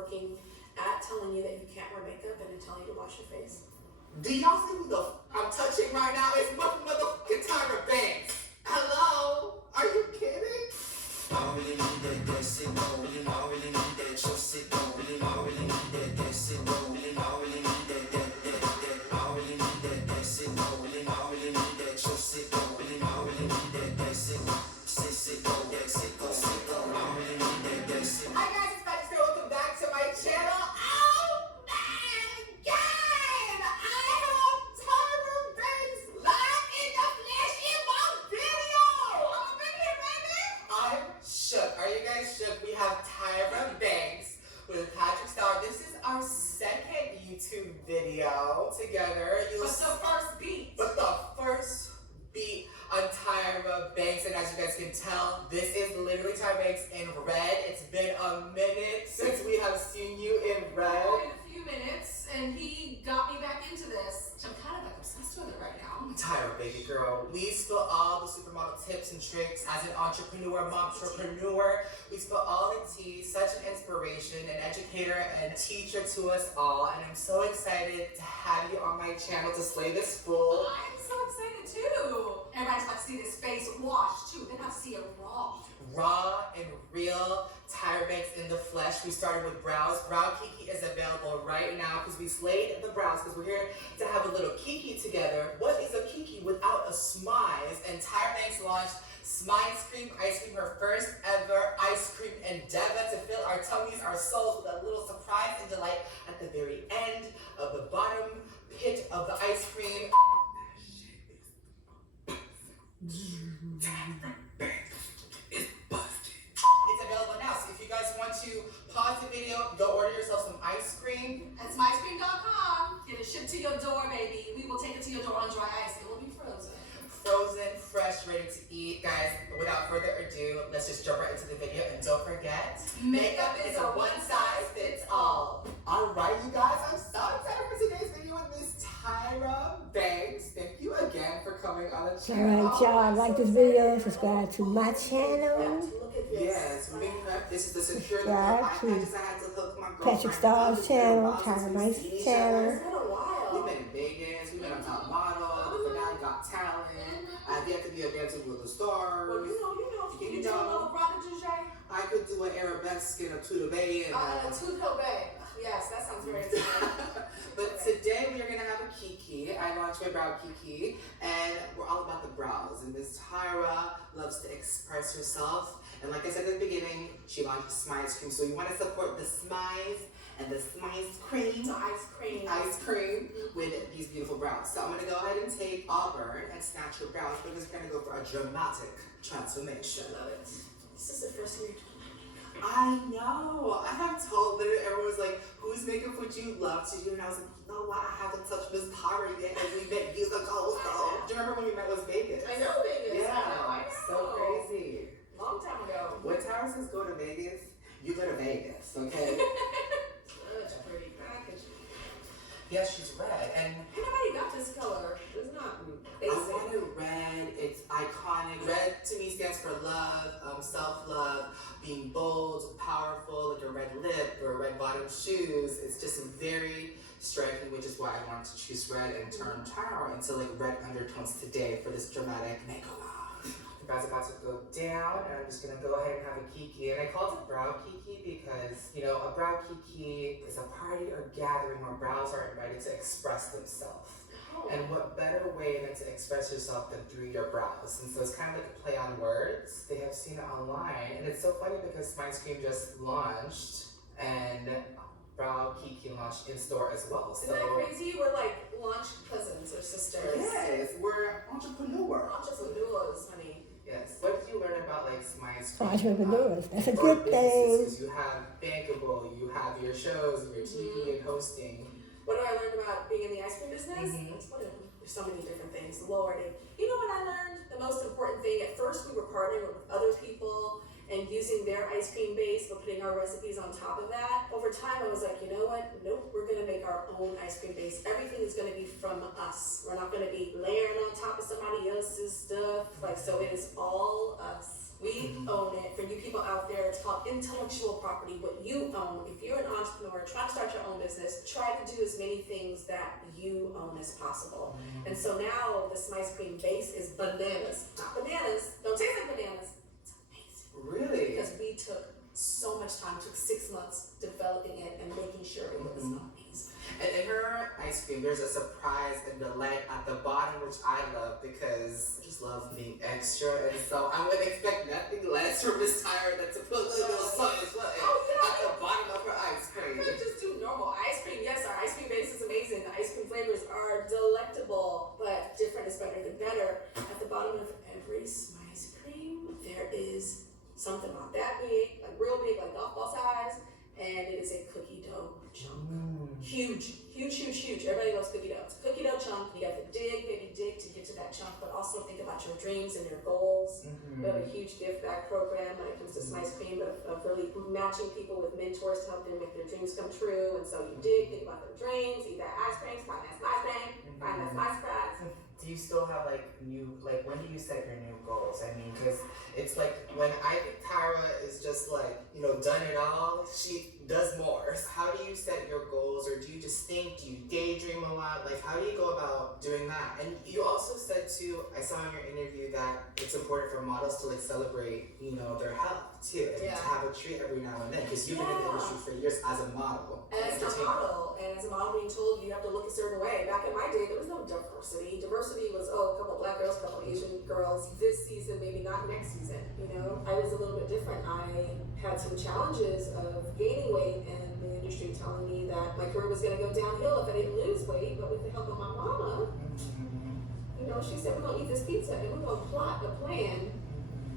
working at telling you that you can't wear makeup and then telling you to wash your face. Do y'all see who the I'm touching right now? It's motherfucking Tyra Banks. Hello? Are you kidding? I really need that, that sit down, really, I really need that, your sit down, really, I really need that, that sit down, really, I really need that, I really need that sit down, really, I really need that, your sit down, really, I really need that sit down, sit down, that sit down, I really need that sit down. Hi guys, it's Patrickstarr. Welcome back to my channel. Oh my God! I have Tyra Banks live in the flesh in my video. I'm a video, baby. I'm shook. Are you guys shook? We have Tyra Banks with Patrickstarr. This is our second YouTube video together. But the first beat on Tyra Banks, and as you guys can tell, this is literally Tyra Banks in red. It's been a minute since we have seen you in red. In a few minutes, and he got me back into this. I'm kind of like obsessed with it right now. Tyra, baby girl, we spill all the supermodel tips and tricks as an entrepreneur, momtrepreneur. We spill all the tea, such an inspiration, an educator and teacher to us all. And I'm so excited to have you on my channel to slay this fool. I'm so excited too. Everybody's about to see this face washed too. They're about to see it raw. Raw and real Tyra Banks in the flesh. We started with brows. Brow Kiki is available right now because we slayed the brows because we're here to have a little Kiki together. What is a Kiki without a smize? And Tyra Banks launched Smize Cream Ice Cream, her first ever ice cream endeavor to fill our tummies, our souls with a little surprise and delight at the very end of the bottom pit of the ice cream. It's available now, so if you guys want to pause the video, go order yourself some ice cream. At smicecream.com. Get it shipped to your door, baby. We will take it to your door on dry ice. It will be frozen. Frozen, fresh, ready to eat. Guys, without further ado, let's just jump right into the video. And don't forget, Makeup is a one-size-fits-all. Alright, you guys, I'm so excited for today's video with Miss Tyra Banks. Thank you again for coming on the channel. Alright, y'all, like this video, subscribe to my channel. Look at this. Yes, we prep. This is the secure Subscribe I to just had to hook my girlfriend Patrickstarr's up. channel, We've Tyra been Banks' seeing each channel. other. It's been a while. We've been in Vegas, we've been on Top Model, we forgot Got Talent. I've yet to be a dancer with the stars. Well, you know, You you do a know. little brother Jay. I could do an arabesque in a Tuda Bay and Tooth Hill Bay. Yes, that sounds very exciting. but today we are gonna have a Kiki. I launched my brow Kiki, and we're all about the brows. And Miss Tyra loves to express herself. And like I said at the beginning, she launched Smize Cream. So you want to support the Smize and the Smize Cream. It's ice cream. Ice cream with these beautiful brows. So I'm gonna go ahead and take Auburn and snatch your brows because we're gonna go for a dramatic transformation. I love it. This is the first time you're doing I know. I have told literally everyone was like, whose makeup would you love to do? And I was like, you know what? I haven't touched Miss Tyra yet and we met years ago. So do you remember when we met was Vegas? I know Vegas. Yeah. I know. So crazy. Long time ago. When Tyra says go to Vegas, you go to Vegas, okay? Such a pretty package. Yes, she's red. And Ain't nobody got this color. It's not I basic. wanted red. It's iconic. Red to me stands for love, self-love, being bold, powerful, like a red lip or red bottom shoes. It's just very striking, which is why I wanted to choose red and turn Tyra into like red undertones today for this dramatic makeover. The brows about to go down, and I'm just gonna go ahead and have a Kiki. And I called it brow Kiki because, you know, a brow Kiki is a party or gathering where brows are invited to express themselves. And what better way than to express yourself than through your brows? And so it's kind of like a play on words. They have seen it online. And it's so funny because Smize Cream just launched and Brow Kiki launched in store as well. So Isn't that crazy? We're like launch cousins or sisters. yes, we're entrepreneurs. Entrepreneurs, honey. Yes. What did you learn about like Smize Cream? Entrepreneurs, that's a or good businesses? thing. You have Bankable, you have your shows, your TV and hosting. What did I learn about being in the ice cream business? There's so many different things. Lord, you know what I learned? The most important thing, at first we were partnering with other people and using their ice cream base, but putting our recipes on top of that. Over time, I was like, you know what? Nope, we're gonna make our own ice cream base. Everything is gonna be from us. We're not gonna be layering on top of somebody else's stuff. Like, so it is all us. We own it. For you people out there, it's called intellectual property, what you own. If you're an entrepreneur trying to start your own business, try to do as many things that you own as possible. And so now this ice cream base is bananas. Not bananas. Don't taste like bananas. It's amazing. Really? Because we took so much time. It took 6 months developing it and making sure it was amazing. And in her ice cream, there's a surprise and delight at the bottom, which I love because I just love being extra. And so I would expect nothing less from Miss Tyra than to put a little bit of something at the bottom of her ice cream. We could just do normal ice cream. Yes, our ice cream base is amazing. The ice cream flavors are delectable, but different is better than better. At the bottom of every ice cream, there is something about that big, like real big, like golf ball size, and it is a cookie dough chunk. Huge. Everybody loves cookie dough. It's a cookie dough chunk. You got to dig to get to that chunk, but also think about your dreams and your goals. We have a huge gift bag program when it comes to some ice cream of really matching people with mentors to help them make their dreams come true. And so you think about their dreams, eat that ice cream, find that ice cream, find that ice prize. Do you still have when do you set your new goals? I mean, because it's like when I think Tyra is just like, done it all, she does more. How do you set your goals, or do you just think, do you daydream a lot? Like, how do you go about doing that? And you also said too, I saw in your interview that it's important for models to celebrate, their health too, and to have a treat every now and then, because you've been in the industry for years as a model. As a model being told you have to look a certain way. Back in my day, there was no diversity. Diversity was, a couple black girls, a couple Asian girls this season, maybe not next season, I was a little bit different. I had some challenges of gaining weight and the industry telling me that my career was going to go downhill if I didn't lose weight, but with the help of my mama, she said, we're going to eat this pizza and we're going to plot a plan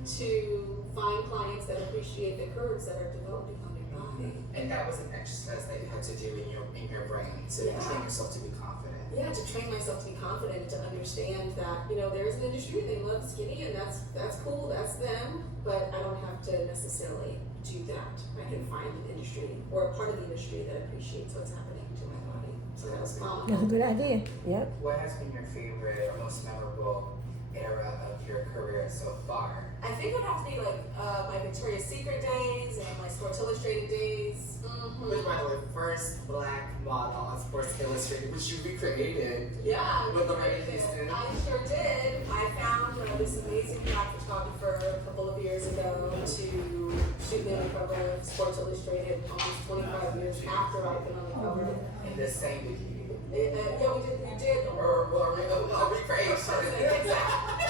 to find clients that appreciate the curves that are developing on your body. And that was an exercise that you had to do in your brain to train yourself to be confident. Yeah, to train myself to be confident, to understand that, there's an industry, they love skinny, and that's cool, that's them, but I don't have to necessarily do that. I can find an industry, or a part of the industry that appreciates what's happening to my body. So that was fun. That's a good idea. Yep. What has been your favorite or most memorable era of your career so far? I think it would have to be my Victoria's Secret days and my Sports Illustrated days. Which, by the way, first black model on Sports Illustrated, which you recreated. Yeah, with Lorraine Houston. I sure did. I found this amazing black photographer a couple of years ago to shoot me on the cover of Sports Illustrated almost 25 years after I'd been on the cover. In the same bikini. Yeah, we did. Or a recreation. Exactly.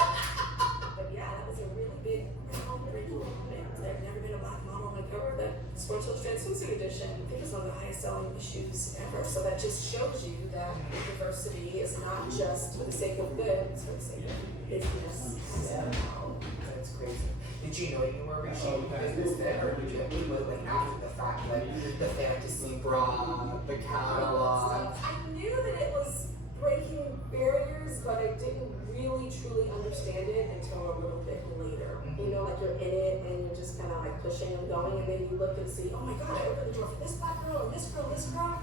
But yeah, that was a really big groundbreaking moment. There's never been a black model on the cover of the Sports Illustrated Swimsuit Edition. I think it's one of the highest selling issues ever. So that just shows you that diversity is not just for the sake of good, it's for the sake of business. Wow, that's crazy. Did you know you were reshaping business then, or did you do it after the fact, the fantasy bra, the catalog? I knew that it was breaking barriers, but I didn't really truly understand it until a little bit later. You're in it and you're just kind of pushing and going, and then you look and see, oh my God, I opened the door for this black girl and this girl, and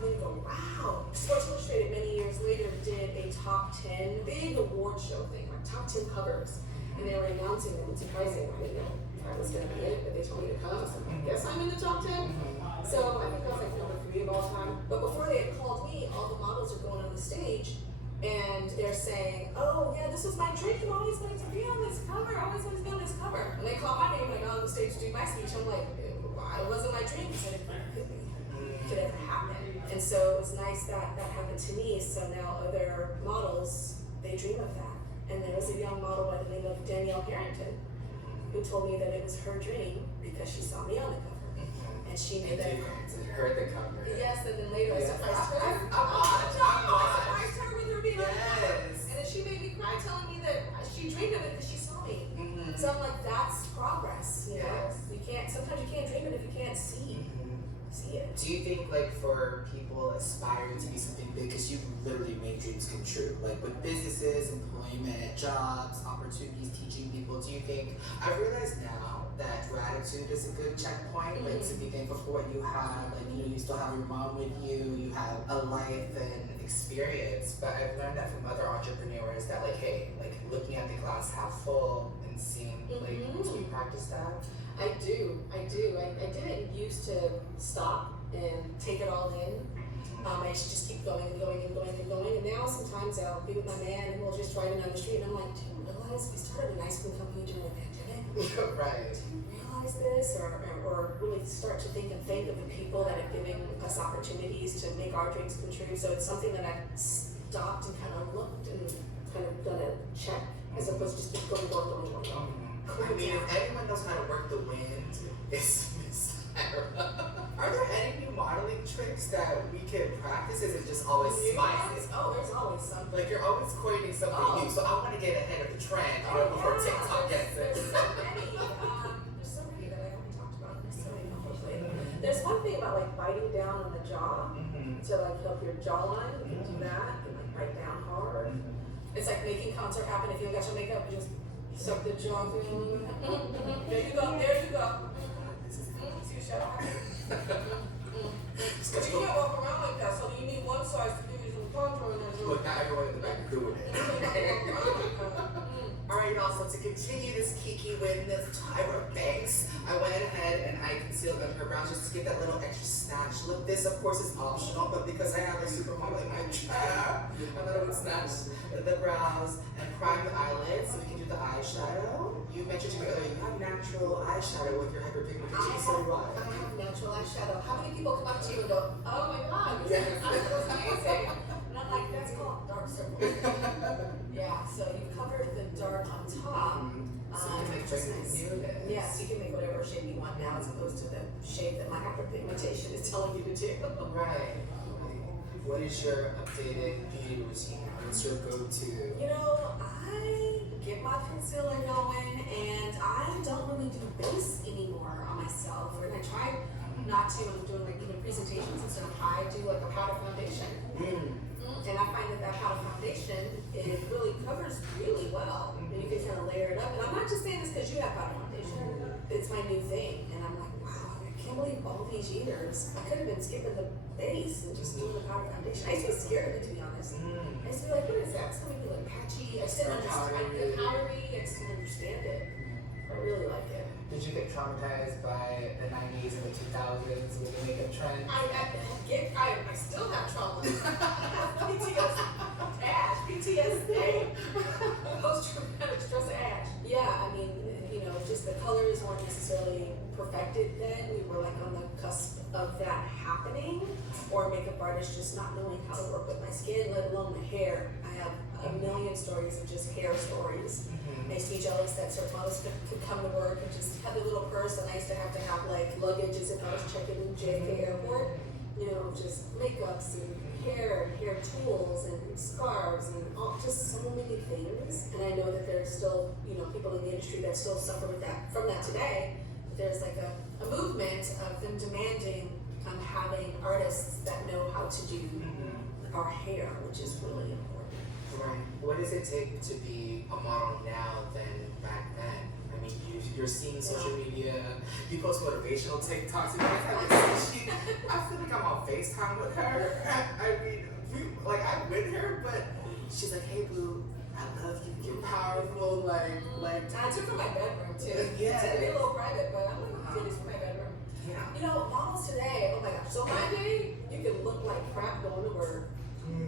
then you go, wow. Sports Illustrated many years later did a top 10 big award show thing, top 10 covers, and they were announcing them. It's surprising. I didn't know I was going to be in it, but they told me to come. So I guess I'm in the top 10. So I think I was number 3 of all time. But before they had called me, all the models are going on the stage and they're saying, oh yeah, this was my dream. I always wanted to be on this cover. I always wanted to be on this cover. And they call my name when I got on the stage to do my speech. I'm like, it wasn't my dream. So it could ever happen. And so it was nice that that happened to me. So now other models, they dream of that. And there was a young model by the name of Danielle Harrington who told me that it was her dream because she saw me on the cover. And she made that. Heard the cover. Yes, and then later I surprised her. I surprised her with her being on the cover. And then she made me cry telling me that she dreamed of it because she saw me. So I'm like, that's progress. Sometimes you can't dream it if you can't see it. Do you think for people aspiring to be something big, because you've literally made dreams come true, with businesses, employment, jobs, opportunities, teaching people, do you think, I've realized now that gratitude is a good checkpoint, to be thankful for what you have, you still have your mom with you, you have a life and experience, but I've learned that from other entrepreneurs that hey, looking at the glass half full and and seeing, like, do you practice that? I do. I didn't used to stop and take it all in. I used to just keep going and going and going and going. And now sometimes I'll be with my man and we'll just ride down the street and I'm like, do you realize we started an ice cream company during a pandemic? Right. Do you realize this? Or really start to think of the people that are giving us opportunities to make our dreams come true. So it's something that I've stopped and kind of looked and kind of done a check as opposed to just keep going. I mean, if anyone knows how to work the wind, it's Miss Tyra. Are there any new modeling tricks that we can practice? Is it just always spicy? Oh, there's always something. Like you're always coining something new, so I want to get ahead of the trend, before TikTok gets it. There's so many that I haven't talked about necessarily publicly. There's one thing about like biting down on the jaw to like help your jawline. You can do that. You can like bite down hard. It's like making concert happen. If you don't got your makeup, you just suck the jaw. There you go. See the shadow? But you can't walk around like that, so you need one size to give you some contour in there. Look, not everyone in the back is doing it. Alright, y'all, so to continue this Kiki with Miss Tyra Banks, I went ahead and I concealed under her brows just to get that little extra snatch look. This, of course, is optional, but because I have a supermodel in my chair, I thought I would snatch the brows and prime the eyelids so we can do the eyeshadow. You mentioned to me earlier, you have natural eyeshadow with your hyperpigmentation, so why? I have natural eyeshadow. How many people come up to you and go, oh my god, this is amazing? And I'm like, that's called dark circles. Yeah, so you cover the dark on top. So you can make choices. Yes, you can make whatever shape you want now as opposed to the shape that my hyperpigmentation is telling you to do. Right. What is your updated beauty routine? What's your go-to? You know, I get my concealer going and I don't really do base anymore on myself. And I try not to when I'm doing like even presentations and stuff. I do like a powder foundation. And I find that powder foundation, it really covers really well. And you can kind of layer it up. And I'm not just saying this because you have powder foundation. It's my new thing. And I'm like, wow, I can't believe all these years. I could have been skipping the base and just doing the powder foundation. I used to be scared of it, to be honest. I used to be like, what is that? It's going to be like patchy. I just didn't understand it. Powdery. I just didn't understand it. I really like it. Did you get traumatized by the 90s and the 2000s with the makeup trend? I still have trauma. PTSD. Post-traumatic stress ash. Yeah, I mean, you know, just the colors weren't necessarily perfected then. We were like on the cusp of that happening. Or makeup artists just not knowing how to work with my skin, let alone the hair. I have a million stories of just hair stories. I used to be jealous that certain models could come to work and just have a little purse, and I used to have like luggage as if I was checking in JFK Airport. You know, just makeups and hair tools and scarves and just so many things. And I know that there's still, you know, people in the industry that still suffer from that today. But there's like a movement of them demanding having artists that know how to do our hair, which is really important. Right. What does it take to be a model now than back then? I mean, you're seeing social media, you post motivational TikToks, and I feel like I'm on FaceTime with her. I mean, I'm with her, but she's like, hey boo, I love you, you're powerful, like. I took from my bedroom too. Yeah. It's a little private, but I'm gonna do this from my bedroom. Yeah. You know, models today, oh my gosh, so my day, you can look like crap going to work,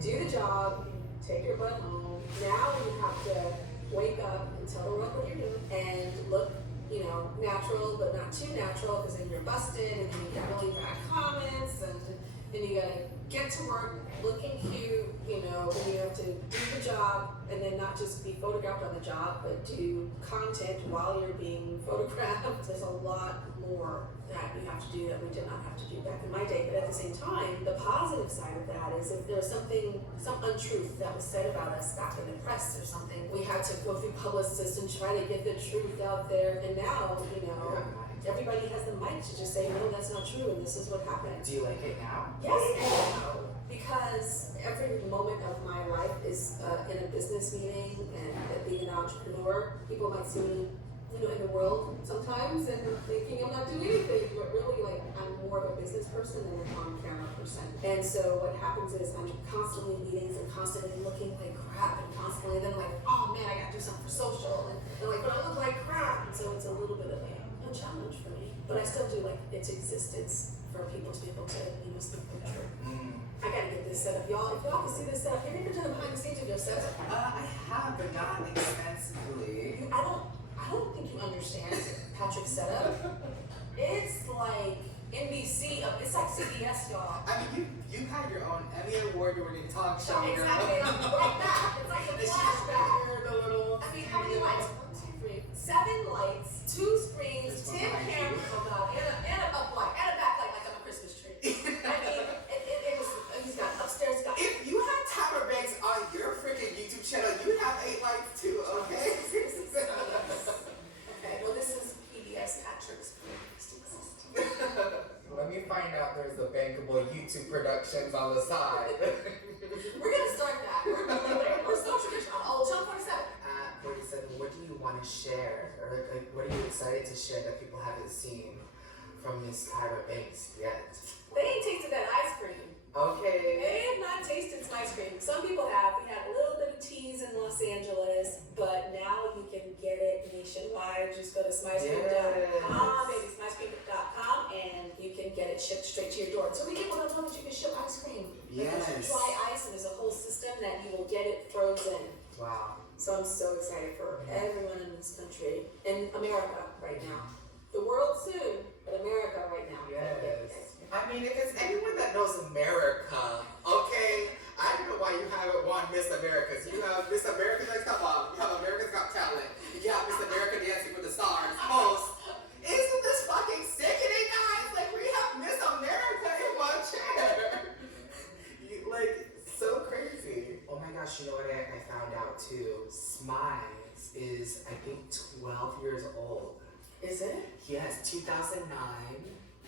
do the job, take your butt home. Now you have to wake up and tell the world what you're doing and look, you know, natural, but not too natural because then you're busted and then you get really bad comments and then you gotta get to work looking cute, you know, and you have to do the job and then not just be photographed on the job, but do content while you're being photographed. There's a lot more that you have to do that we did not have to do back in my day. But at the same time, the positive side of that is if there's some untruth that was said about us back in the press or something, we had to go through publicists and try to get the truth out there. And now, you know, everybody has the mic to just say, no, that's not true, and this is what happened. Do you like it now? Yes and no. Because every moment of my life is in a business meeting and being an entrepreneur. People might see me, you know, in the world sometimes and thinking I'm not doing anything, but really, like, I'm more of a business person than an on-camera person. And so what happens is I'm constantly in meetings and constantly looking like crap and constantly then like, oh man, I gotta do something for social and like, but I look like crap. And so it's a little bit of a challenge for me. But I still do like its existence for people to be able to, speak the truth. I gotta get this set up. Y'all, if y'all can see this set up, have you ever done behind the scenes of your setup? I have, but not extensively. I don't think you understand Patrick's setup. It's like NBC, it's like CBS, y'all. I mean, you had your own Emmy Award-winning talk show. Exactly, I'm right back. It's like a flashback. I mean, how many lights? 1, 2, 3, 7 lights, 2 screens, 10 cameras. Oh God, and a uplight, and a backlight like I'm a Christmas tree. I mean, he's got upstairs. If you had Tyra Banks on your freaking YouTube channel, you'd have 8 lights too, okay? Okay, well this is PBS Patrick's. Let me find out there's a bankable YouTube Productions on the side. We're gonna start that. We're so traditional. Oh, John 47. 47, what do you want to share? Or like, what are you excited to share that people haven't seen from Miss Tyra Banks yet? They ain't tasted that ice cream. Okay. They have not tasted some ice cream. Some people have. We had a little bit of teas in Los Angeles, but now you can get it nationwide. Just go to smicecream.com, baby, smicecream.com, and you can get it shipped straight to your door. So many people don't know that you can ship ice cream. Yes. There's dry ice, and there's a whole system that you will get it frozen. Wow. So I'm so excited for everyone in this country, in America right now. The world soon, but America right now. Yes. I mean, if it's anyone that knows America, okay, I don't know why you haven't won Miss America. You have Miss America Next Top Off, you have America's Got Talent, you have Miss America Dancing with the Stars, host. Isn't this fucking sickening, guys? Like, we have Miss America in one chair. So crazy. Oh my gosh, you know what I found out too? Smize is, I think, 12 years old. Is it? Yes, 2009.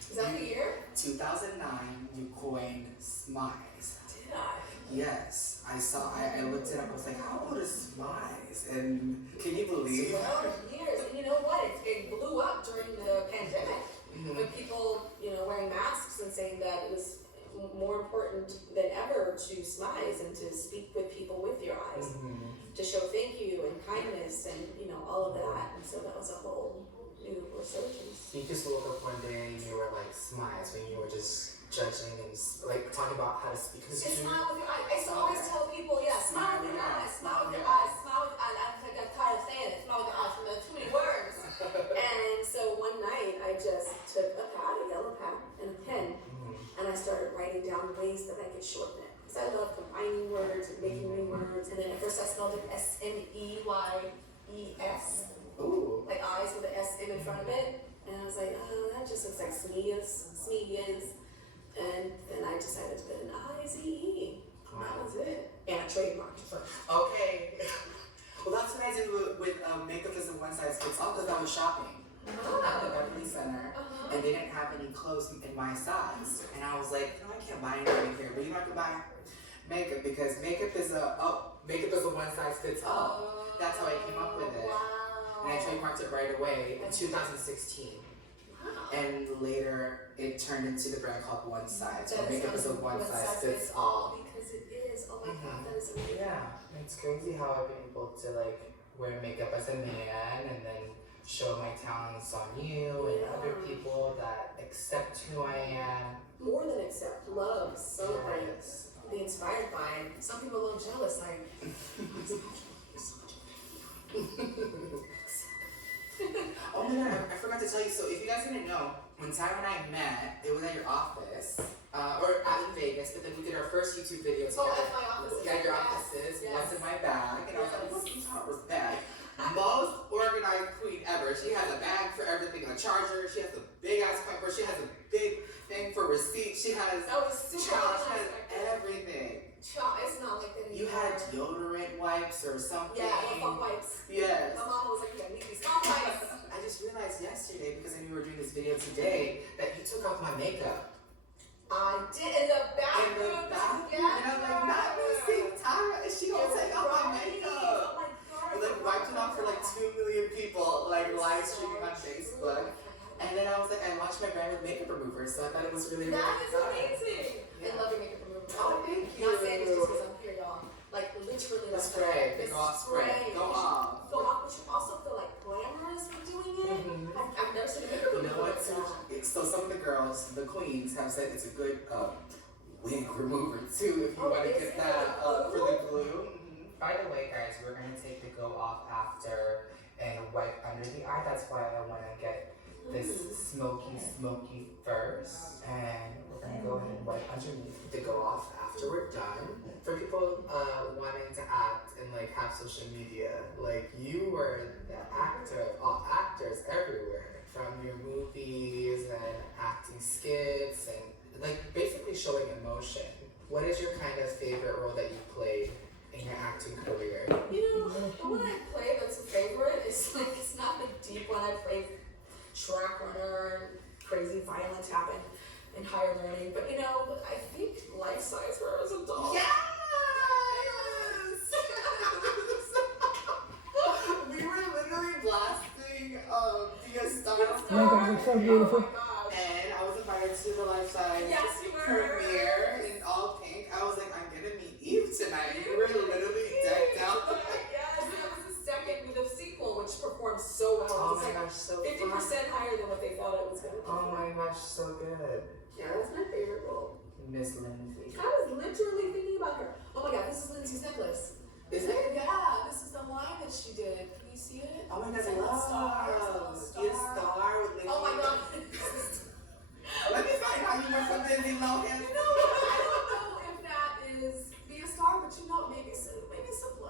Is that the year? 2009, you coined Smize. Did I? Yes, I looked it up, I was like, how old is Smize? And can you believe? 12 years, and you know what? It blew up during the pandemic. With people, wearing masks and saying that it was more important than ever to smize and to speak with people with your eyes, to show thank you and kindness and, all of that. And so that was a whole new resurgence. You just woke up one day and you were like, Smize, when you were just judging and like talking about how to speak. Smile with your eyes. I used to always tell people, smile with your eyes, smile with your eyes, smile with your eyes. I think I'm tired of saying it, smile with your eyes, from the too many words. And so one night I just took a pad, a yellow pad, and a pen, and I started writing down ways that I could shorten it. Because I love combining words and making new words. And then at first I spelled it SMEYES. Ooh. Like eyes with an SM in front of it. And I was like, oh, that just looks like sneeze. And then I decided to put an IZE. And that was it. And I trademarked it first. Okay. Well, that's what I did with Makeup Isn't One Size Fits All, because I was shopping at the Beverly Center, and they didn't have any clothes in my size. And I was like, I can't buy anything here, but you have to buy makeup, because makeup is a one size fits all. That's how I came up with it. Wow. And I trademarked it right away in 2016. And later, it turned into the brand called One Size. So makeup is a one size fits all. Because it is. Oh my God, that is amazing. Yeah, it's crazy how I've been able to wear makeup as a man and then show my talents on you and other people that accept who I am. More than accept, love, celebrate, Yes. be inspired by it. Some people are a little jealous, like, you're so much Oh my God, I forgot to tell you. So if you guys didn't know, when Tyra and I met, it was at your office, or out in Vegas, but then we did our first YouTube video together. Oh, at my offices. Yeah, your Yes. offices. Yes. One's in my bag, and I was like, what's in Tyra's bag? Most organized queen ever. She has a bag for everything, a charger. She has a big ass pepper. She has a big thing for receipts. She has super charge. She has organized. everything. It's not like that anymore. You had deodorant wipes or something. Yeah, fuck wipes. Yes. My mom was like, yeah, need these fuck wipes. I just realized yesterday, because I knew we were doing this video today, that you took off my makeup. I did in the bathroom. In the bathroom? Yeah. And I'm like, not missing Tyra. Is she gonna take off my makeup? Oh my God. We wiped it off for 2 million people, live streaming on Facebook. And then I was like, I launched my brand with makeup remover, so I thought it was really, really That is fun. amazing. Yeah. I love your makeup off spray. Go off. Go off, but you also feel like glamorous when doing it. I've never seen a makeup You know before what? like that. So some of the girls, the queens, have said it's a good wig remover too if you want to get that for the glue. By the way, guys, we're gonna take the go off after and wipe under the eye. That's why I want to get this smoky first, and we're gonna go ahead and wipe underneath the go off after we're done. For people wanting to act and like have social media, like you were the actors everywhere, from your movies and acting skits and like basically showing emotion. What is your kind of favorite role that you played in your acting career? You know, the one I play that's a favorite is like, it's not a deep one. I played track runner and crazy violence happened in Higher Learning. But you know, I think life size where I was a doll. Yes! We were literally blasting Be a Star Oh my God, it's so beautiful. Oh my gosh. and I was invited to the Life Size Yes, you were. premiere in all pink. I was like, I'm gonna meet Eve tonight. We were literally decked out. Yes, that was the second with the sequel, which performed so well. Oh It's my like gosh, so 50% fun. higher than what they thought it was going to be. Oh my gosh, so good. Yeah, that's my favorite role. Miss Lindsay. I was literally thinking about her. Oh my God, this is Lindsay's necklace. Is it? Yeah, this is the line that she did. Can you see it? Oh my god, It's I a little love star. It's a little Be a Star with Lindsay. Oh my God. Let me find out you were from Lindsay Lohan. You know what? I don't know if that is Be a Star, but you know, maybe it's some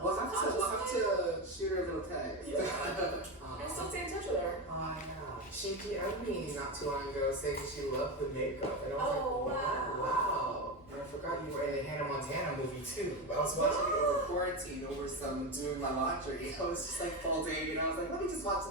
We'll have to shoot her a little text. Yeah. I still stay in touch with her. Oh yeah. She DM'd me not too long ago saying she loved the makeup. And I was Oh, like, wow. And I forgot you were in the Hannah Montana movie too. I was watching it over quarantine over doing my laundry. I was just like folding and I was like, let me just watch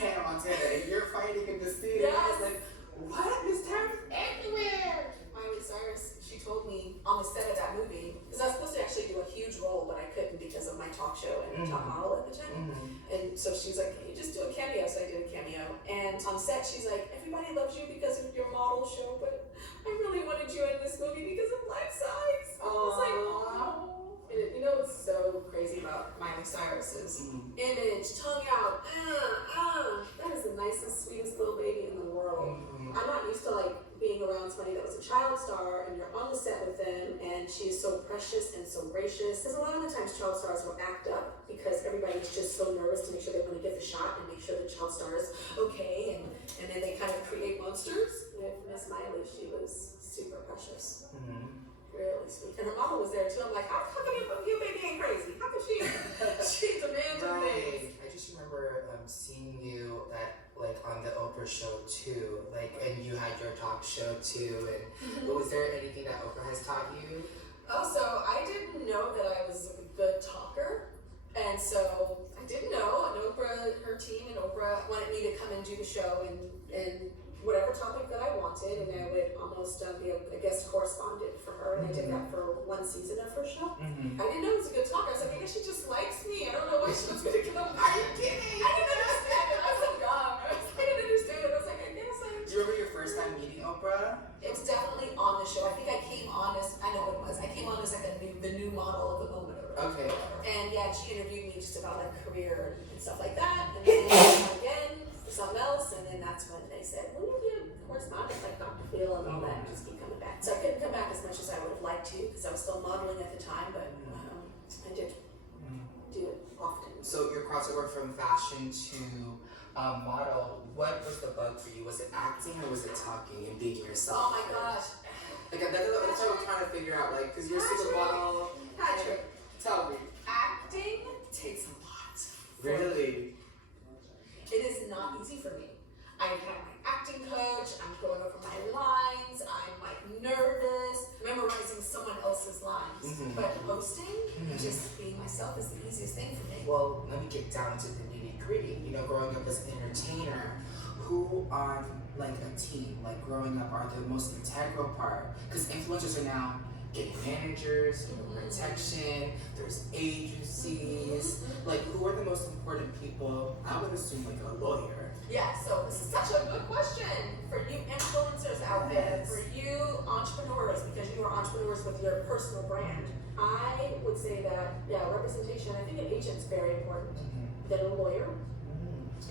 Hannah Montana and you're fighting in the scene. And I was like, what? Miss Tyra's everywhere. Miley Cyrus, she told me on the set of that movie, because I was supposed to actually do a huge role, but I couldn't because of my talk show and top model at the time. And so she's like, can you just do a cameo? So I did a cameo. And on set, she's like, everybody loves you because of your model show, but I really wanted you in this movie because of Life Size. I was like, oh. And you know what's so crazy about Miley Cyrus's image, tongue out, that is the nicest, sweetest little baby in the world. I'm not used to like being around somebody that was a child star and you're on the set with them and she is so precious and so gracious. Because a lot of the times child stars will act up because everybody's just so nervous to make sure they want to get the shot and make sure the child star is okay, and then they kind of create monsters. With Miss Miley, she was super precious. Really sweet. And her mama was there too. I'm like, how come your baby ain't crazy? How come she demanded things? I just remember seeing you on the Oprah show too, and you had your talk show too. And was there anything that Oprah has taught you? Oh, so I didn't know that I was a good talker, and so I didn't know. And Oprah, her team, and Oprah wanted me to come and do the show and whatever topic that I wanted, and I would almost be a guest correspondent for her, and I did that for one season of her show. I didn't know it was a good talker. I was like, I guess she just likes me. I don't know why she was going to come. Are you kidding? I didn't understand it. I was so young. I didn't understand it. I was like, I guess I. Do you remember your first time meeting Oprah? It was definitely on the show. I think I came on as, I know what it was. I came on as like the new model of the moment. Or Okay. And yeah, she interviewed me just about like career and stuff like that. And then again for something else, and then that's when they said, well, you be a correspondent like Dr. Phil and all that, and just keep coming back. So I couldn't come back as much as I would have liked to because I was still modeling at the time, but I did do it often. So your crossover from fashion to model, what was the bug for you? Was it acting or was it talking and being yourself? Oh my gosh. Like that's what I'm trying to figure out. Like, cause you're a supermodel. Patrick, Tell me. acting takes a lot. Really? It is not easy for me. I have my acting coach, I'm going over my lines, I'm like nervous, memorizing someone else's lines. But hosting, just being myself is the easiest thing for me. Well, let me get down to the nitty gritty. You know, growing up as an entertainer, who on like a team, like growing up, are the most integral part? Because influencers are now getting managers, protection, there's agencies. Like, who are the most important people? I would assume like a lawyer. Yeah, so this is such a good question for you influencers out there, for you entrepreneurs, because you are entrepreneurs with your personal brand. I would say that, representation, I think an agent's very important. Then a lawyer.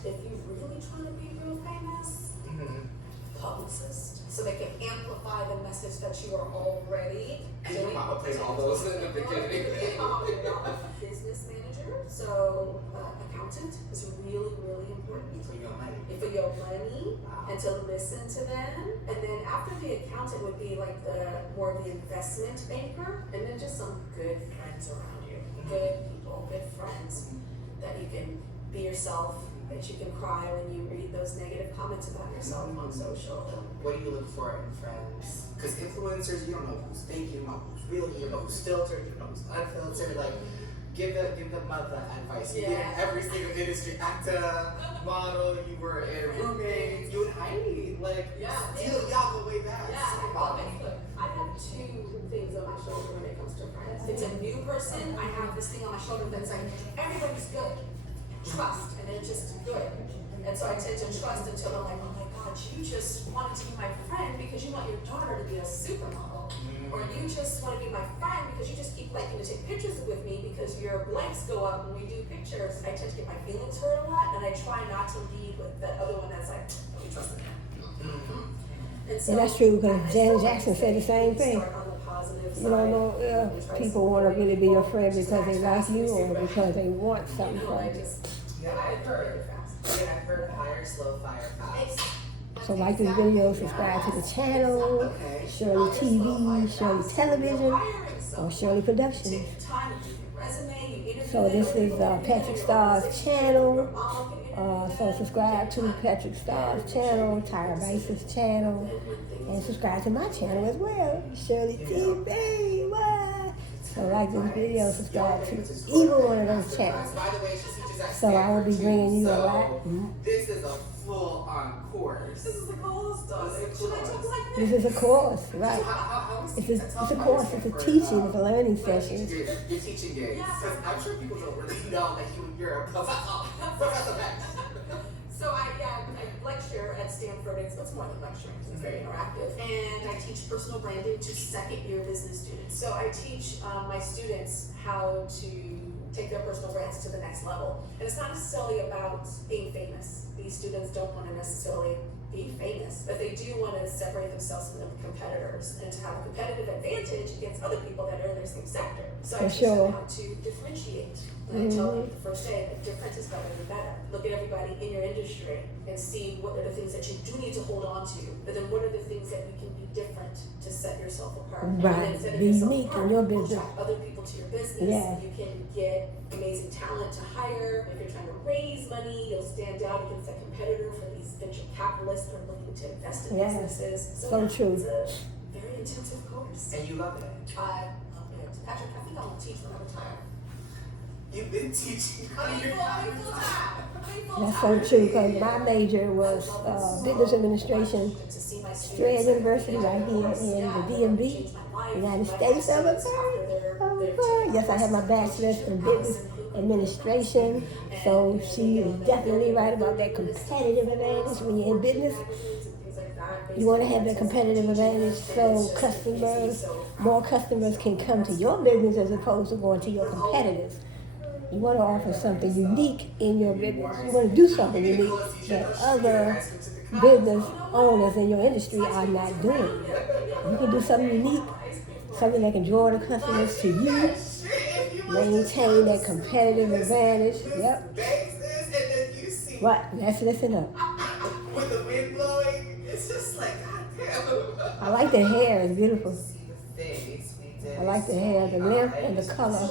If you really trying to be real famous, publicist, so they can amplify the message that you are already And your mama plays all those in the beginning. Business manager, so accountant is really, really important. For your money. For your money, and to listen to them. And then after the accountant would be like the more of the investment banker, and then just some good friends around you. Good people, good friends that you can be yourself, that you can cry when you read those negative comments about yourself on social. What do you look for in friends? Because influencers, you don't know who's fake, you don't know who's real, you don't know who's filtered, you don't know who's unfiltered. Like, give the mother advice. You did in every single industry, actor, model, you were in roommates, you and Heidi, like, still y'all go way back. Look, I have two things on my shoulder when it comes to friends. If it's a new person, I have this thing on my shoulder that's like, everybody's good. Trust, and then just good. And so I tend to trust until I'm like, oh my God, you just wanted to be my friend because you want your daughter to be a supermodel. Or you just want to be my friend because you just keep liking to take pictures with me because your likes go up when we do pictures. I tend to get my feelings hurt a lot, and I try not to lead with the other one that's like, oh, you trust me. And that's true, because Janet Jackson said the same thing. You don't know if people want to really be your friend because they like you or because they want something from you. I've heard higher, slow, fire, fast. So like this video, subscribe to the channel, Shirley TV, Shirley Television, or Shirley Productions. So this is Patrickstarr's channel. So subscribe to Patrickstarr's channel, Tyra Base's channel, and subscribe to my channel as well, Shirley TV. What? So like this video, subscribe to either one of those channels. So I will be bringing you a lot. This is a full-on course. This is a course. This is a course, right? It's a course. It's a teaching. It's a learning session. You're teaching gigs. Because I'm sure people don't really know that you're a professor. So I lecture at Stanford. It's more than lecturing. It's very interactive. And I teach personal branding to second-year business students. So I teach my students how to take their personal brands to the next level. And it's not necessarily about being famous. These students don't want to necessarily be famous, but they do want to separate themselves from the competitors and to have a competitive advantage against other people that are in their same sector. So I teach them how to differentiate. And I tell them the first day that difference is better than better. Look at everybody in your industry and see what are the things that you do need to hold on to, but then what are the things that you can be different to set yourself apart. Right, be unique in your business. Attract other people to your business. Yeah. You can get amazing talent to hire. If you're trying to raise money, you'll stand out against a competitor for these venture capitalists that are looking to invest in businesses. So true. It's a very intensive course. And you love it. I love it. Patrick, I think I want to teach when I retire. You've been teaching. That's so true, because my major was business administration, Strayer University right here in the DMV, United States of America. Yes, I have my bachelor's in business administration, so she is definitely right about that competitive advantage when you're in business. You want to have that competitive advantage so more customers can come to your business as opposed to going to your competitors. You want to offer something unique in your business. You want to do something unique that other business owners in your industry are not doing. You can do something unique, something that can draw the customers to you, maintain that competitive advantage. Yep. What? Let's listen up. With the wind blowing, it's just like, goddamn. I like the hair. It's beautiful. I like the hair, the length, and the color.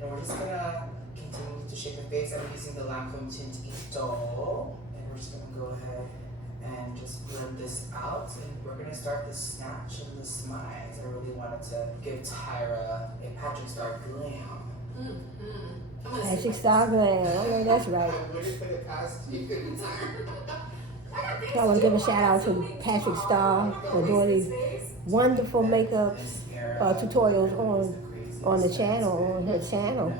And we're just gonna continue to shape the face. I'm using the Lancome Tint Ito. And we're just gonna go ahead and just blend this out. And we're gonna start the snatch and the smiles. I really wanted to give Tyra a Patrickstarr glam. Patrickstarr glam. Okay, that's right. I wouldn't put it past you, Tyra. So I want to give a shout out to Patrickstarr for doing these wonderful makeup tutorials on the channel, on her channel.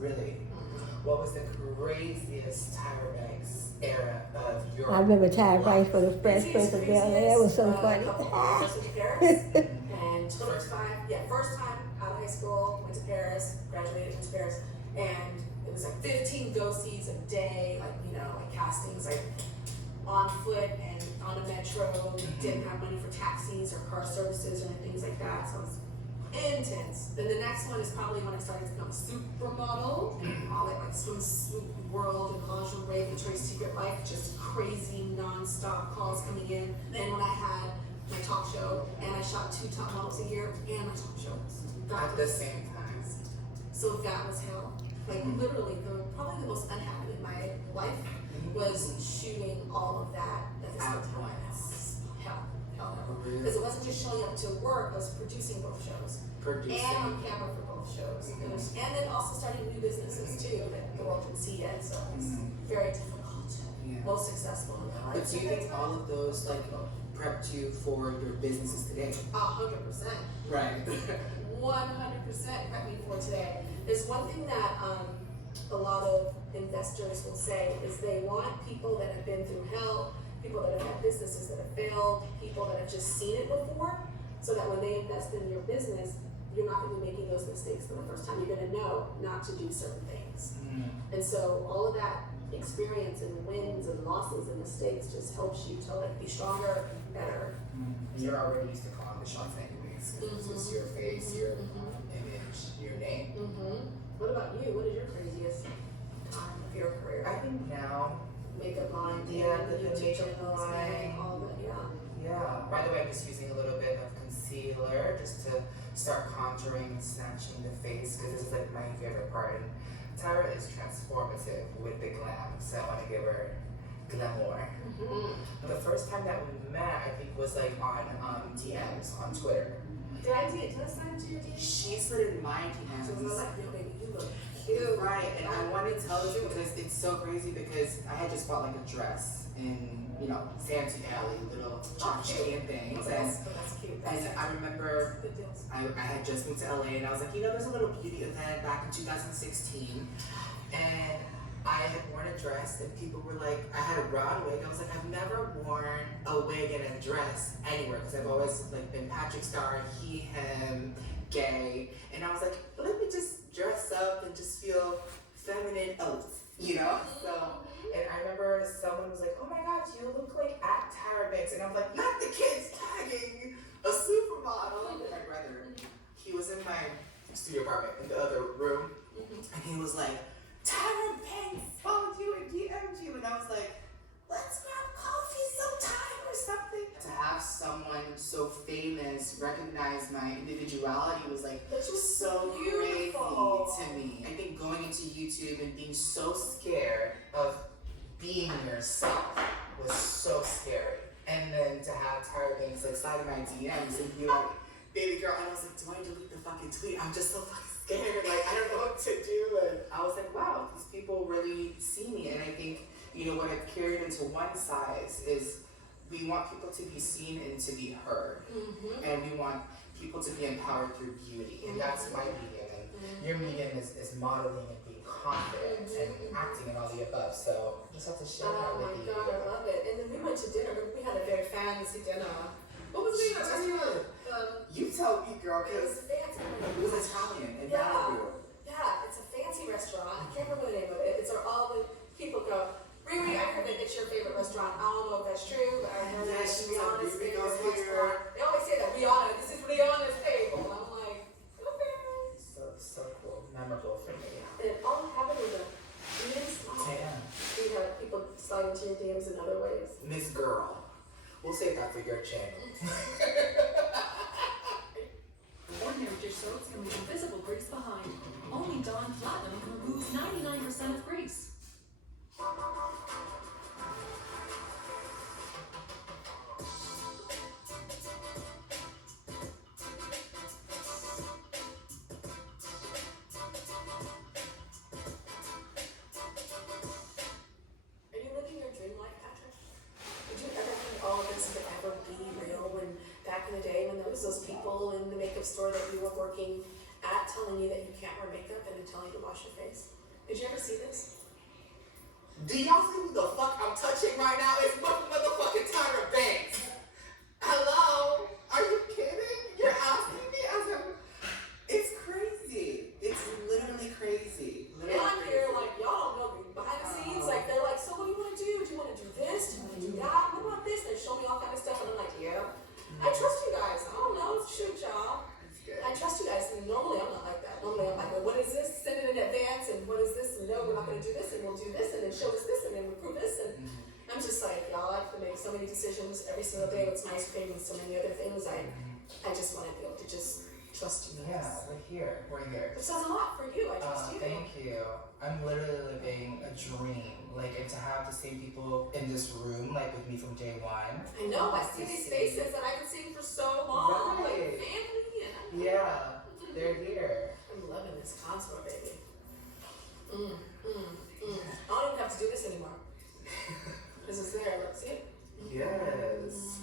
Really? what was the craziest Tyra Banks era of your I remember Tyra Banks for the Fresh Craziest, Prince of Bel-Air. It was so funny. couple of years in Paris, and first time out of high school, went to Paris, graduated, went to Paris, and it was like 15 go-sees a day, like castings, like on foot and on a metro. We didn't have money for taxis or car services or things like that, so it was intense. Then the next one is probably when I started to become a supermodel, all like swimsuit world and lingerie, Victoria's Secret life, just crazy non-stop calls coming in. Then when I had my talk show and I shot 2 top models a year and my talk show. at the same time? So that was hell. Like literally, probably the most unhappy in my life was shooting all of that at the same time. Hell. Because it wasn't just showing up to work, I was producing both shows. And on camera for both shows. And then also starting new businesses too that the world didn't see yet. So it's very difficult. Yeah. Most successful in my life. But do you think all of those like prepped you for your businesses today? 100%. Right. 100% prep me for today. There's one thing that a lot of investors will say is they want people that have been through hell, people that have had businesses that have failed, people that have just seen it before, so that when they invest in your business, you're not going to be making those mistakes for the first time. You're going to know not to do certain things. And so all of that experience and wins and losses and mistakes just helps you to like be stronger, better. You're already used to calling the shots anyways. It's just your face, your image, your name. What about you? What is your craziest time of your career? I think now, Makeup line, Yeah, the YouTube makeup channels, line. all that, yeah. By the way, I'm just using a little bit of concealer just to start contouring and snatching the face because this is like my favorite part. And Tyra is transformative with the glam, so I want to give her glamour. The first time that we met, I think, was like on DMs on Twitter. Did I sign to your DM? She slid in my So I was DMs. like, yo, baby, you look cute. Right, and I wanted to tell you because it's so crazy because I had just bought like a dress in, Santee Alley, little Chachkian things. That's cute. And I remember Good deals. I had just moved to LA and I was like, there's a little beauty event back in 2016. And I had worn a dress and people were like, I had a brown wig. I was like, I've never worn a wig and a dress anywhere because I've always like been Patrickstarr, he, him, gay. And I was like, let me just dress up and just feel feminine oath, So, and I remember someone was like, oh my gosh, you look like at Tyra Banks. And I'm like, not the kids tagging a supermodel. And my brother, he was in my studio apartment in the other room. And he was like, Tyra Banks followed you and DM'd you. And I was like, let's grab coffee sometime or something. To have someone so famous recognize my individuality was like so crazy to me. I think going into YouTube and being so scared of being yourself was so scary. And then to have Tyra Banks like slide in my DMs and be like, baby girl, and I was like, do I delete the fucking tweet? I'm just so fucking scared. Like, I don't know what to do. And I was like, wow, these people really see me. And I think, what I've carried into one size is we want people to be seen and to be heard. And we want people to be empowered through beauty. And that's my medium. And your medium is modeling and being confident and acting and all the above. So I just have to share that with you. Oh my God, I love it. And then we went to dinner. We had a very fancy dinner. What was the name of the restaurant? You tell me, girl, It was because fancy. it was Italian and Yeah. Malibu. Yeah, it's a fancy restaurant. I can't remember the name of it. It's where all the people go, Riri, I heard that it's your favorite restaurant. I don't know if that's true, but I heard that it's Rihanna's Riri favorite goes here. restaurant. They always say that Rihanna, this is Rihanna's table. And I'm like, okay. So cool. Memorable for me. And all it happened was a nice smile. Damn. You have people sliding to your DMs in other ways. Miss Girl. We'll save that for your channel. Ordinary dish soaps can leave invisible grease behind. Only Dawn Platinum removes 99% of grease. Are you living your dream life, Patrick? Did you ever think all of this could ever be real when back in the day when there was those people in the makeup store that you were working at telling you that you can't wear makeup and then telling you to wash your face? Did you ever see this? Do y'all see who the fuck I'm touching right now? It's motherfucking Tyra Banks. Hello? Are you kidding? You're asking me as a... It's crazy. It's literally crazy. And I'm here like, y'all don't know me behind the scenes. Like, they're like, so what do you want to do? Do you want to do this? Do you want to do that? What about this? They show me all kind of stuff, and I'm like, yeah. I trust you guys. I don't know. Shoot, y'all. I trust you guys. And normally I'm not like that. Normally I'm like, well, what is this? Send it in advance. And what is this? And no, we're not going to do this. And we'll do this. And then show us this. And then we'll prove this. And I'm just like, y'all, I have to make so many decisions every single day with my ice cream and so many other things. I just want to be able to just trust you guys. Yeah, we're here. We're here. It says a lot for you. I trust you. Thank you. I'm literally living a dream. Like, and to have the same people in this room, like with me from day one. I know. I see these faces that I've been seeing for so long. Right. Like family. And Yeah, they're here. I'm loving this contour, baby. I don't even have to do this anymore. This is there. Let's see it. Yes.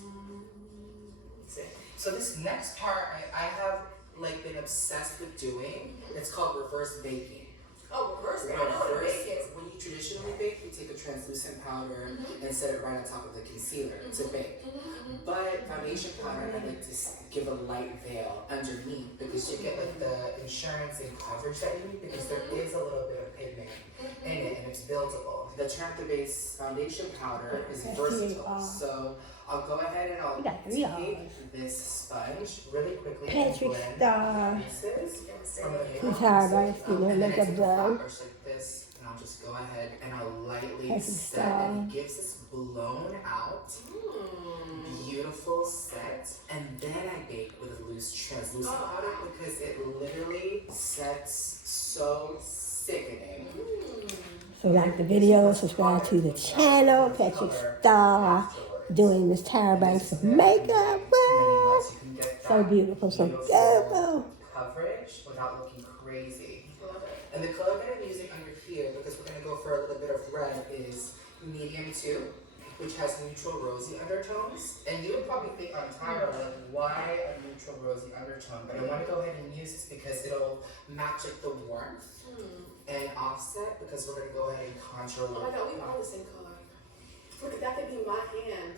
Let's see. So this next part, I have Like been obsessed with doing. It's called reverse baking. Oh, reverse bake. I know what a bake is. When you traditionally bake, you take a translucent powder and set it right on top of the concealer to bake. But foundation powder, I like to give a light veil underneath because you get like the insurance and coverage that you need because there is a little bit of pigment in it and it's buildable. the Character Base foundation powder is That's versatile. cute. So I'll go ahead and I'll You got 3 take hours. this sponge really quickly and Patrickstarr. blend pieces from the She's Tyra Banks, you know, and then I makeup take a done. flat brush like this, and I'll just go ahead and I'll lightly Patrickstarr. set, and it gives this blown out, beautiful set. And then I bake with a loose translucent powder because it literally sets so sickening. So like the video, subscribe to the channel, Patrickstarr, doing Miss Tyra Banks' makeup. Wow. So beautiful, so beautiful. Coverage without looking crazy. And the color that I'm using under here, because we're gonna go for a little bit of red, is medium 2, which has neutral rosy undertones. And you would probably think on Tyra, like, why a neutral rosy undertone? But I want to go ahead and use this because it'll Match like the warmth and offset, because we're gonna go ahead and contour. Oh my god, we are the same color. Look at that, could be my hand.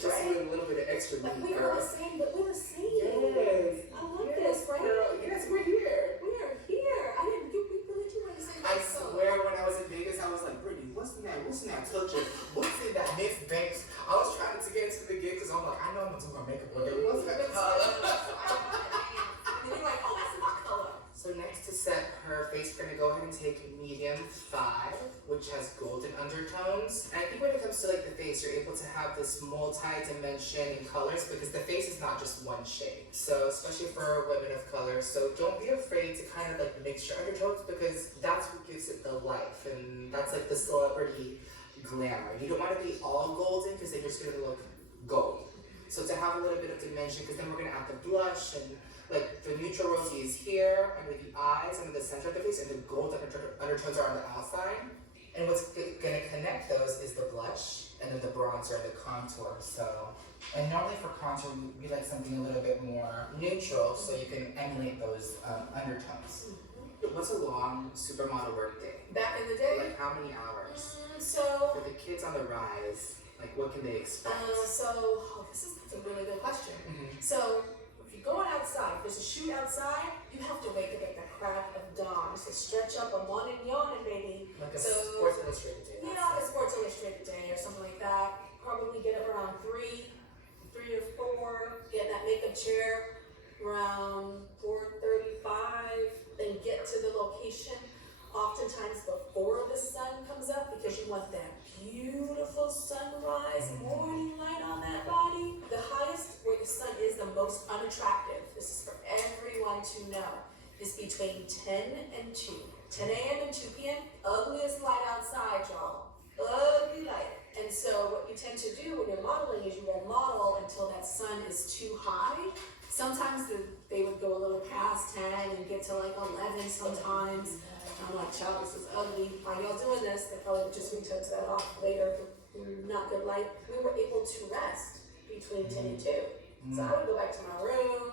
Just Right? a little bit of extra Like neat, we are girl. the same, but we're the same. Yes. I love this, right? Girl, yes, we're here. We are here. I didn't. We really do have the same I color. swear, when I was in Vegas, I was like, Brittany, what's in that? What's in that toucher? What's in that Miss Banks? I was trying to get into the gig because I'm like, I know I'm gonna do my makeup one day. What's that color? And you're like, oh, that's my color. So next to set her face, we're gonna go ahead and take medium 5, which has golden undertones. And I think when it comes to like the face, you're able to have this multi-dimension in colors because the face is not just one shade. So especially for women of color, so don't be afraid to kind of like mix your undertones because that's what gives it the life, and that's like the celebrity glamour. You don't want to be all golden because then you're just gonna look gold. So to have a little bit of dimension, because then we're gonna add the blush and like the neutral rosy is here under the eyes, under the center of the face, and the gold undertones are on the outside. And what's gonna connect those is the blush and then the bronzer and the contour. So, And normally for contour, we like something a little bit more neutral so you can emulate those undertones. what's a long supermodel work day? Back in the day. Like how many hours? So. For the kids on the rise, like what can they expect? That's a really good question. So, if you're going outside, if there's a shoot outside, you have to wake up at the crack of dawn. It's to stretch up a morning yawning, baby. Like a So, Sports Illustrated day. yeah, like a Sports Illustrated day or something like that. Probably get up around 3 or 4, get in that makeup chair around 4:35, then get to the location oftentimes before the sun comes up because you want that beautiful sunrise morning light on that body. The highest where the sun is the most unattractive, this is for everyone to know, is between 10 and 2. 10 a.m. and 2 p.m., ugliest light outside, y'all. Ugly light. And so what you tend to do when you're modeling is you will model until that sun is too high. Sometimes they would go a little past 10 and get to like 11 sometimes. I'm like, child, this is ugly. Why y'all doing this? They probably just retook that off later. Not good light. We were able to rest between 10 and 2. So I would go back to my room.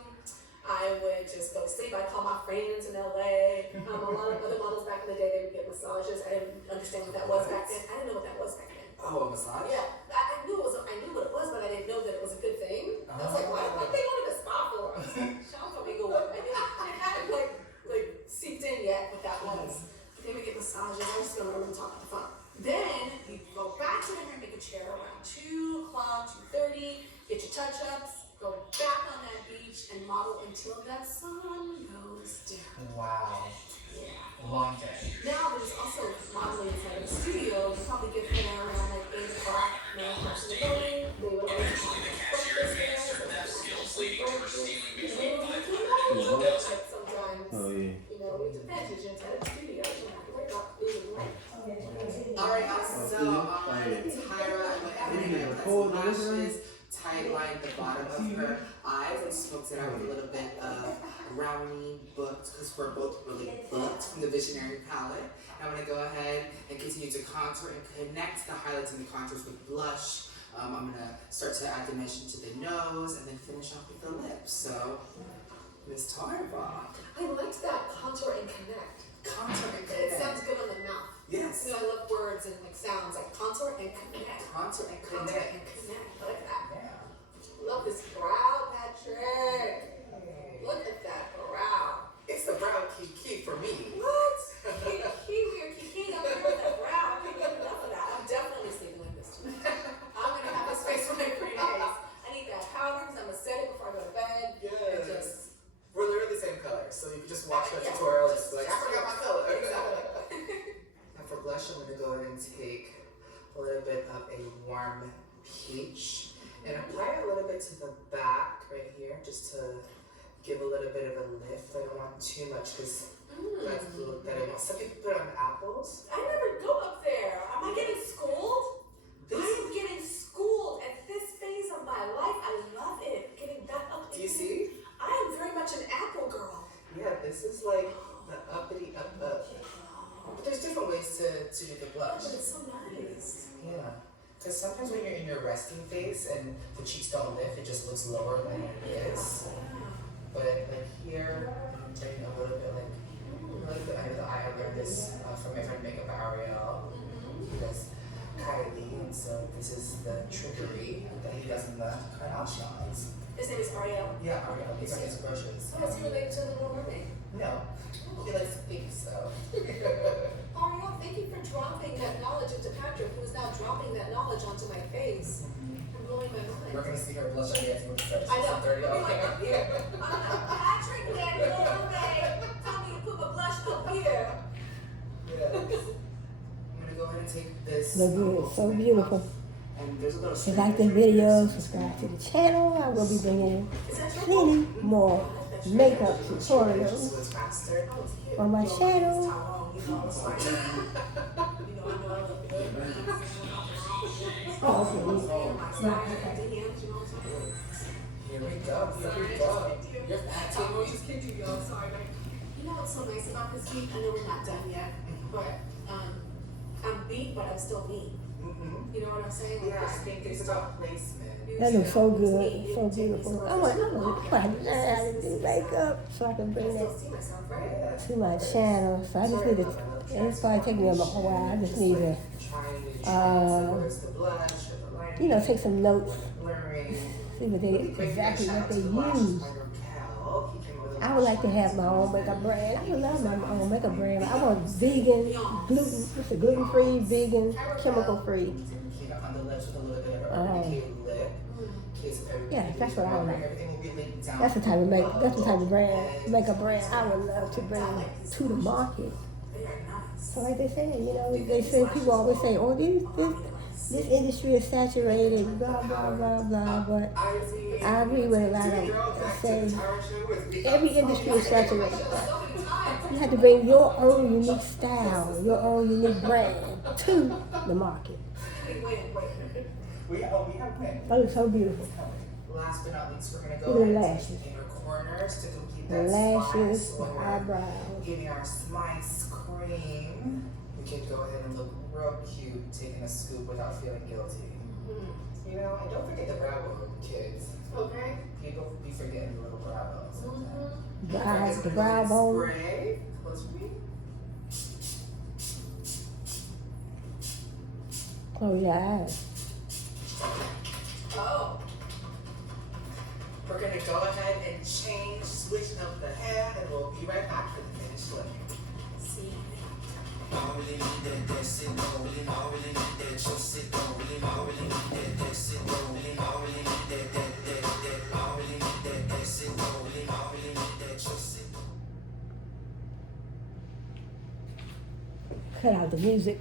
I would just go to sleep. I'd call my friends in LA. A lot of other models back in the day, they would get massages. I didn't understand what that was back then. I didn't know what that was back then. Oh, a massage? Yeah, I knew what it was, but I didn't know that it was a good thing. I was like, what they wanted a spa for? Shout out to me, go on. I hadn't like seeped in yet what that was. But they would get massages. I was just gonna remember talking on the phone. Then you go back to the hair and make a chair around 2 o'clock, 2:30. Get your touch-ups. Go back on that beach and model until that sun goes down. Wow. Yeah. Long day. Now there's also modeling inside of the studio. You probably get there around like 8 o'clock. No person in the building. They will always have breakfast there. Sometimes, Oh, yeah. you know, it depends. You're inside of the studio. You don't have to worry about losing light. Alright, so Tyra, I went ahead and applied some lashes, tight-lined the bottom of her eyes, and smoked it out with a little bit of brownie booked, because we're both really booked from the Visionary palette. I'm going to go ahead and continue to contour and connect the highlights and the contours with blush. I'm going to start to add dimension to the nose and then finish off with the lips. So, Miss Tyra. I liked that contour and connect. Contour and It connect. sounds good on the mouth. Yes. You know, I love words and like sounds like contour and connect. Contour and Contour connect. and connect. I like that. Yeah. Love this brow, Patrick. Look at that brow. It's the brown kiki for me. What? Kiki, we're kiki up here with that brow. I can't get enough of that. I'm definitely sleeping like this tonight. I'm gonna have this face for my 3 days. I need that powder because I'm gonna set it before I go to bed. And just We're literally the same color, so you can just watch the Yeah. tutorial and just be like, I forgot my color. Exactly. And for blush, I'm gonna go ahead and take a little bit of a warm peach and apply it a little bit to the back right here, just to give a little bit of a lift. I don't want too much because that's the look that I want. Some people put it on apples. I never go up there. Am I getting schooled? I am getting schooled at this phase of my life. I love it. Getting that up. Do you see? I am very much an apple girl. Yeah, this is like the uppity up. But there's different ways to do the blush. But it's so nice. Yeah. Because sometimes when you're in your resting phase and the cheeks don't lift, it just looks lower than it is. But like here, I'm taking a little bit under the eye. I learned this from my friend Makeup Ariel. Because Kylie, and so this is the trickery that he does in the Kardashians. His name is Ariel. Yeah, Ariel, these are his brushes. Oh, is he related to the Little Mermaid? No, he likes to think so. Ariel, thank you for dropping that knowledge into Patrick, who is now dropping that knowledge onto my face. I'm blowing my mind. We're gonna see her blush on dancing with the stars. I know. 30 I'll be like up here. I'm like, Patrick, that Little Mermaid. Tell me to put my blush up here. Yes. I'm gonna go ahead and take this. Look good, so beautiful. And there's a little If you like the video, subscribe to the channel. I will be bringing plenty more makeup tutorials so it's faster. on my channel. Here we go. You're I just kidding you, y'all. Sorry, but you know what's so nice about this week? I know we're not done yet, but I'm beat, but I'm still me. You know what I'm saying? Like, Yeah, I this think thing it's is about placement. That looks so good, so beautiful. I want to learn how to do makeup so I can I bring still that see myself, right? to my channel. So I just need to, it's probably taking me a while. I just need to, Trying to so where's the blush or the liner? take some notes, Blurring. see what they, exactly what they use. Cal. He came with a I would like to have my own makeup brand. I would love my own makeup brand. I want vegan, gluten-free, vegan, chemical-free. On the lips with a little bit of an lip. Yeah, that's what I would like. Everything will be linked down. That's the type of makeup brand I would love to bring to the market. They are nice. So like they said, they say people always say, oh, this industry is saturated, blah blah blah blah. But I agree with a lot of them. Say every industry is saturated. You have to bring your own unique style, your own unique brand to the market. We have win. Oh, it's so beautiful. Last but not least, we're gonna go Look at the ahead and lashes. take the inner corners to complete The that lashes, smile. the So we're eyebrows. giving our smile cream. We can go ahead and look real cute, taking a scoop without feeling guilty. You know, and don't forget the brow bone, kids. Okay. People be forgetting the little brow bones. the brow bone. Spray. Close for me. Close your eyes. Oh. We're gonna go ahead and switch up the hair, and we'll be right back for the finished look. See. I really need that sit down, really, I really need that sit down, really, I really need that sit down, really, I really need that, I really need that sit down, really, I really need that sit down. Cut out the music.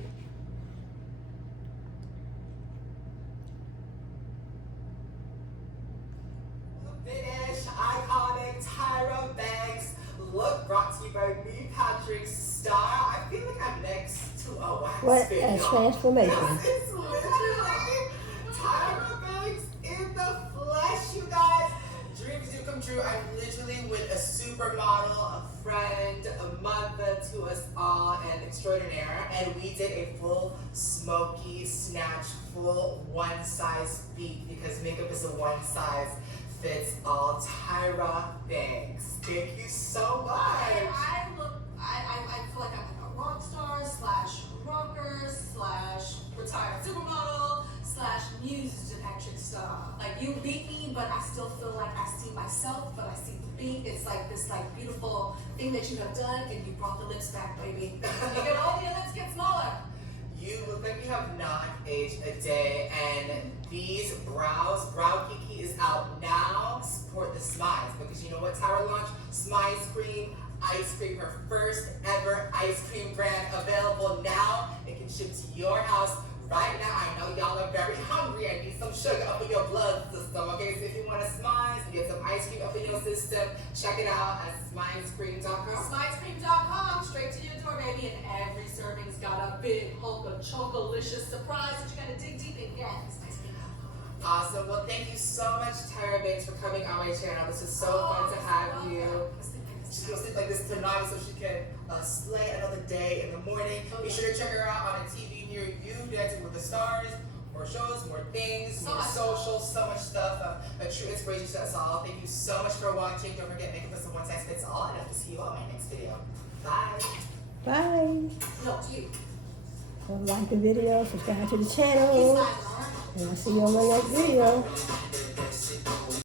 Finish iconic Tyra Banks look brought to you by me, Patrickstarr. I feel like I'm next to a wax What figure. a transformation. It's literally Tyra Banks in the flesh, you guys. Dreams do come true. I'm literally with a supermodel, a friend, a mother to us all, an extraordinaire. And we did a full smoky snatch, full one size beat because makeup is a one size fits all. Tyra Banks, thank you so much. I feel like I'm like a rock star slash rocker slash retired supermodel slash muse to Patrickstarr. Like you beat me, but I still feel like I see myself, but I see the beat. It's like this like beautiful thing that you have done, and you brought the lips back, baby. You get all your lips get smaller. You look like you have not aged a day, and these brows, Brow Kiki is out now. Support the Smiles, because you know what Tyra launched? Smiles Cream Ice Cream, her first ever ice cream brand, available now. It can ship to your house right now. I know y'all are very hungry and need some sugar up in your blood system, okay? So if you want to Smiles and get some ice cream up in your system, check it out at smilescream.com. Smilescream.com, straight to your door, baby, and every serving's got a big hunk of chocolicious surprise that you gotta dig deep in. Yeah, it's nice. Awesome. Well, thank you so much, Tyra Banks, for coming on my channel. This is so fun to have you. She's gonna sleep like this tonight so she can slay another day in the morning. Be sure to check her out on a TV near you, Dancing with the Stars. More shows, more things, more socials, so much stuff. A true inspiration to us all. Thank you so much for watching. Don't forget, makeup is a one size fits all, and I hope to see you all in my next video. Bye. Bye. No, to you. Like the video, subscribe to the channel, He's live, alright? and I'll see you on my next video.